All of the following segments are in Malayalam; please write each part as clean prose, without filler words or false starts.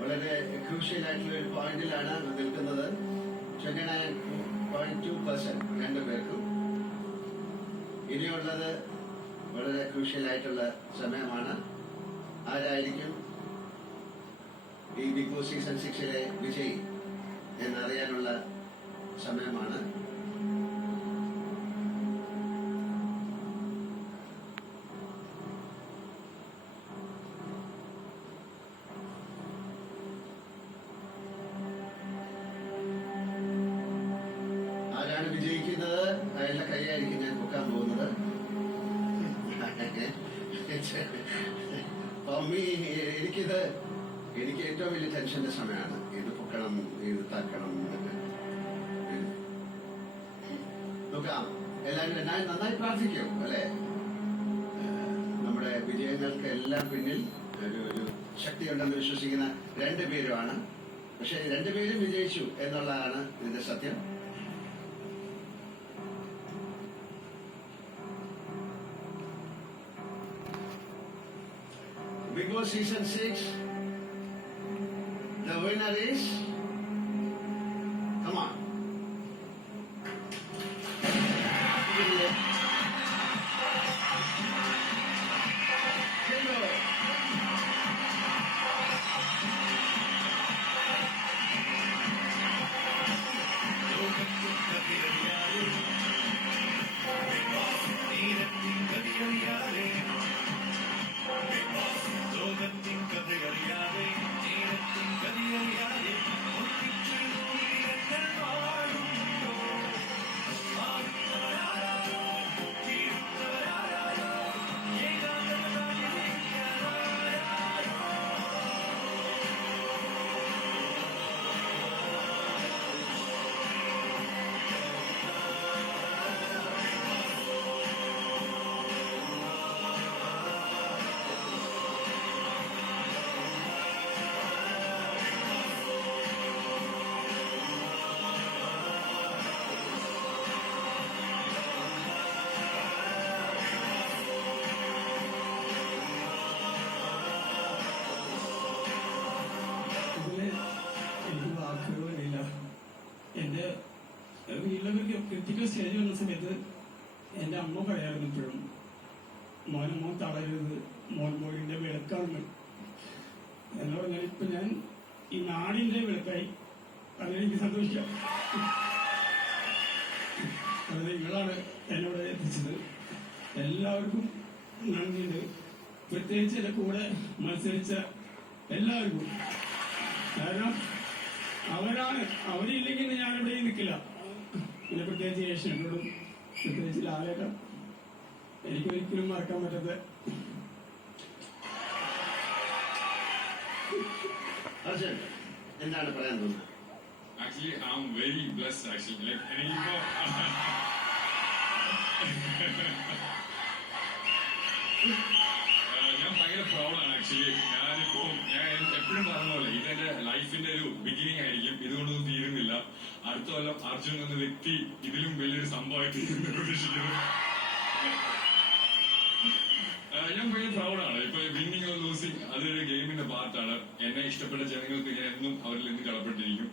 വളരെ ക്രൂഷ്യലായിട്ടുള്ള ഒരു പോയിന്റിലാണ് നിൽക്കുന്നത്. 29.2% രണ്ടുപേർക്കും. ഇനിയുള്ളത് വളരെ ക്രൂഷ്യലായിട്ടുള്ള സമയമാണ്. ആരായിരിക്കും ഈ ബിഗ് ബോസ് സീസൺ 6 വിജയി എന്നറിയാനുള്ള സമയമാണ്. വിജയിക്കുന്നത് അയാളുടെ കൈയായിരിക്കും ഞാൻ പൊക്കാൻ പോകുന്നത്. എനിക്ക് ഏറ്റവും വലിയ ടെൻഷന്റെ സമയമാണ്. ഇത് പൊക്കണം, ഇത് താക്കണം എന്നൊക്കെ നോക്കാം. എല്ലാവരും നന്നായി പ്രാർത്ഥിക്കും അല്ലെ. നമ്മുടെ വിജയങ്ങൾക്ക് എല്ലാം പിന്നിൽ ഒരു ശക്തിയുണ്ടെന്ന് വിശ്വസിക്കുന്ന രണ്ടുപേരുമാണ്. പക്ഷെ രണ്ടുപേരും വിജയിച്ചു എന്നുള്ളതാണ് ഇതിന്റെ സത്യം. Big Boss Season 6, the winner is, come on. എൻ്റെ വീട്ടിലൊക്കെ ക്രിറ്റിക്കൽ സ്റ്റേജ് വന്ന സമയത്ത് എൻ്റെ അമ്മ പറയായിരുന്നു ഇപ്പോഴും, മോൻ തളരരുത്, മോൻ്റെ വിളക്കാണ് എന്ന് പറഞ്ഞാൽ ഇപ്പൊ ഞാൻ ഈ നാടിൻ്റെ വിളക്കായി. അതിനെനിക്ക് സന്തോഷിക്കാം. അത് നിങ്ങളാണ് എന്നോട് എത്തിച്ചത്. എല്ലാവർക്കും നന്ദിയുണ്ട്. പ്രത്യേകിച്ച് എൻ്റെ കൂടെ മത്സരിച്ച എല്ലാവർക്കും. കാരണം അവരില്ലെങ്കിൽ ഞാനിവിടെ നിൽക്കില്ല. പിന്നെ പ്രത്യേകിച്ച് ഏഷ്യനോടും പ്രത്യേകിച്ച് ലാലേട്ടൻ എനിക്കൊരിക്കലും മറക്കാൻ പറ്റാത്ത. എന്താണ് പറയാൻ തോന്നുന്നത്? Actually, I'm very blessed. Actually, ഞാൻ ഭയങ്കര പ്രൗഡാണ്. ആക്ച്വലി ഞാൻ എപ്പോഴും പറഞ്ഞ പോലെ ഇതെന്റെ ലൈഫിന്റെ ഒരു ബിഗിനിങ് ആയിരിക്കും. ഇതുകൊണ്ടൊന്നും തീരുന്നില്ല. അടുത്ത കൊല്ലം അർജുൻ എന്ന വ്യക്തി ഇതിലും വലിയൊരു സംഭവമായിട്ട് പ്രതീക്ഷിക്കുന്നു. ഞാൻ ഭയങ്കര പ്രൗഡാണ്. ഇപ്പൊ വിന്നിങ് ഓർ ലൂസിങ് അതൊരു ഗെയിമിന്റെ പാർട്ടാണ്. എന്നെ ഇഷ്ടപ്പെട്ട ജനങ്ങൾക്ക് ഞാൻ എന്നും അവരിൽ നിന്ന് കടപ്പെട്ടിരിക്കും.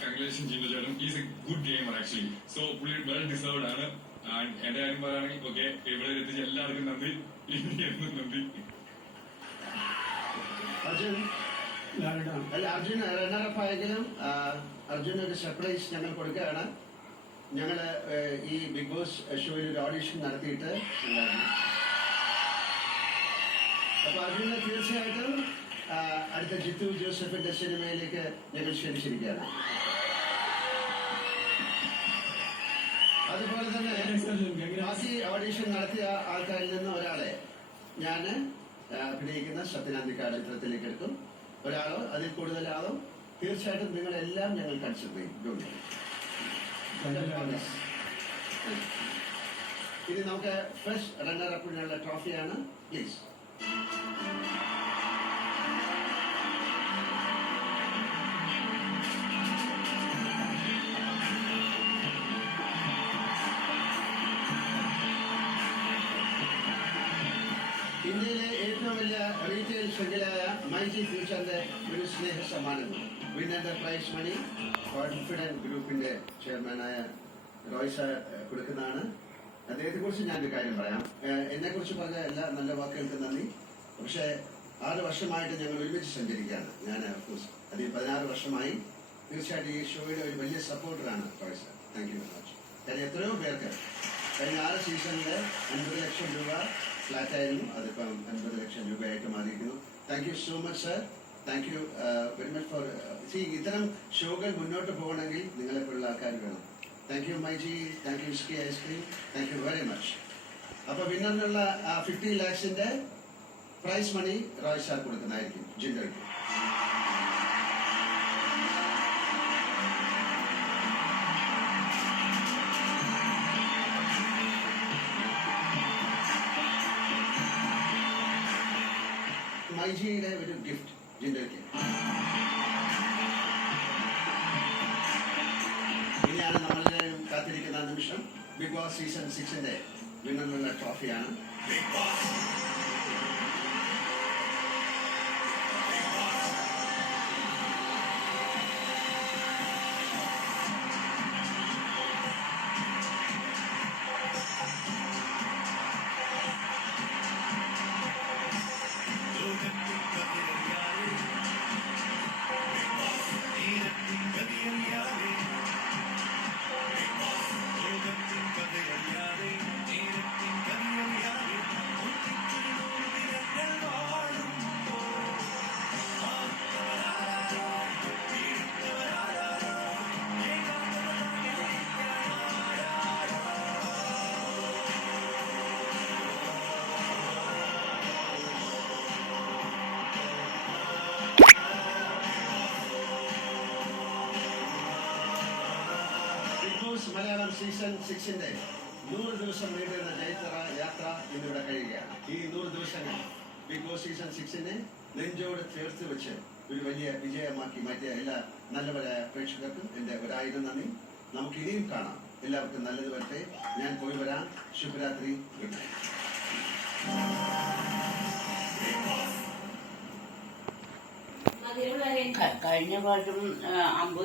കൺഗ്രാച്ചുലേഷൻ ജിൻഡോ ചേട്ടൻ. Is A good gamer actually. So പുള്ളി വെൽ ഡിസേർവ്ഡ് ആണ്. എന്റെ കാര്യം പറയുകയാണെങ്കിൽ ഓക്കെ, ഇവിടെ എത്തിച്ച എല്ലാവർക്കും നന്ദി. എന്നും നന്ദി. അർജുൻ റണ്ണറപ്പായെങ്കിലും അർജുൻ ഒരു സർപ്രൈസ് ഞങ്ങൾ കൊടുക്കുകയാണ്. ഞങ്ങള് ഈ ബിഗ് ബോസ് ഷോയിൽ ഒരു ഓഡിഷൻ നടത്തിയിട്ട് ഉണ്ടായിരുന്നു. അപ്പൊ അർജുന് തീർച്ചയായിട്ടും അടുത്ത ജിത്തു ജോസഫിന്റെ സിനിമയിലേക്ക് ഞങ്ങൾ ക്ഷണിച്ചിരിക്കുകയാണ്. അതുപോലെ തന്നെ ബാക്കി ഓഡീഷൻ നടത്തിയ ആൾക്കാരിൽ നിന്ന് ഒരാളെ ഞാൻ അഭിനയിക്കുന്ന സത്യനാന്തിക്കാട് ചിത്രത്തിലേക്ക് എടുക്കും. ഒരാളോ അതിൽ കൂടുതലാളോ തീർച്ചയായിട്ടും നിങ്ങളെല്ലാം ഞങ്ങൾ കൺസിഡർ ചെയ്യും. ഇനി നമുക്ക് ഫസ്റ്റ് റണ്ണർ അപ്പിനുള്ള ട്രോഫിയാണ്. പ്ലീസ്. ഇന്ത്യയിലെ ഏറ്റവും വലിയ റീറ്റെയിൽ ശൃംഖലയായ മൈജി ഫ്യൂച്ചറിന്റെ ഒരു സ്നേഹ സമ്മാനം വിന്നറിന്റെ പ്രൈസ് മണി കോൺഫിഡന്റ് ഗ്രൂപ്പിന്റെ ചെയർമാനായ റോയ് സാർ കൊടുക്കുന്നതാണ്. അദ്ദേഹത്തെ കുറിച്ച് ഞാനൊരു കാര്യം പറയാം. എന്നെ കുറിച്ച് പറഞ്ഞ എല്ലാ നല്ല വാക്കുകൾക്ക് നന്ദി. പക്ഷേ 6 വർഷമായിട്ട് ഞങ്ങൾ ഒരുമിച്ച് സഞ്ചരിക്കുകയാണ്. ഞാൻ ഓഫ്കോഴ്സ് അതിൽ 16 വർഷമായി. തീർച്ചയായിട്ടും ഈ ഷോയുടെ ഒരു വലിയ സപ്പോർട്ടറാണ് Roy sir. Thank you very much. കാര്യം എത്രയോ പേർക്ക് കഴിഞ്ഞ 6 സീസണില് 50 ലക്ഷം രൂപ ഫ്ലാറ്റ് ആയിരുന്നു. അതിപ്പം 50 ലക്ഷം രൂപയായിട്ട് മാറിയിരിക്കുന്നു. Thank you so much sir. Thank you very much for ഇത്തരം ഷോകൾ മുന്നോട്ട് പോകണമെങ്കിൽ നിങ്ങളെപ്പോലുള്ള ആൾക്കാർ വേണം. Thank you MyG. Thank you ski ice cream. Thank you very much. അപ്പൊ വിന്നറിനുള്ള 50 lakhs prize money Roy sir കൊടുക്കുന്നതായിരിക്കും ജിൻഡോയ്ക്ക്. മൈജിയുടെ ഒരു ഗിഫ്റ്റ് ജിൻഡോയ്ക്ക്. ഇനിയാണ് നമ്മളെല്ലാവരും കാത്തിരിക്കുന്ന നിമിഷം. ബിഗ് ബോസ് സീസൺ 6 വിന്നറിനുള്ള ട്രോഫിയാണ്. മലയാളം സീസൺ 6 100 ദിവസം നീണ്ടുന്ന ജൈത്ര യാത്ര ഇന്നിവിടെ കഴിയുകയാണ്. ഈ 100 ദിവസങ്ങൾ ബിഗ് ബോസ് സീസൺ 6 നെഞ്ചോട് ചേർത്ത് വെച്ച് ഒരു വലിയ വിജയമാക്കി മാറ്റിയ എല്ലാ നല്ലവരായ പ്രേക്ഷകർക്കും എന്റെ 1000 നന്ദി. നമുക്ക് ഇനിയും കാണാം. എല്ലാവർക്കും നല്ലത് വരട്ടെ. ഞാൻ പോയി വരാം. ശുഭരാത്രി. Good night. കഴിഞ്ഞ പ്രാവശ്യം 50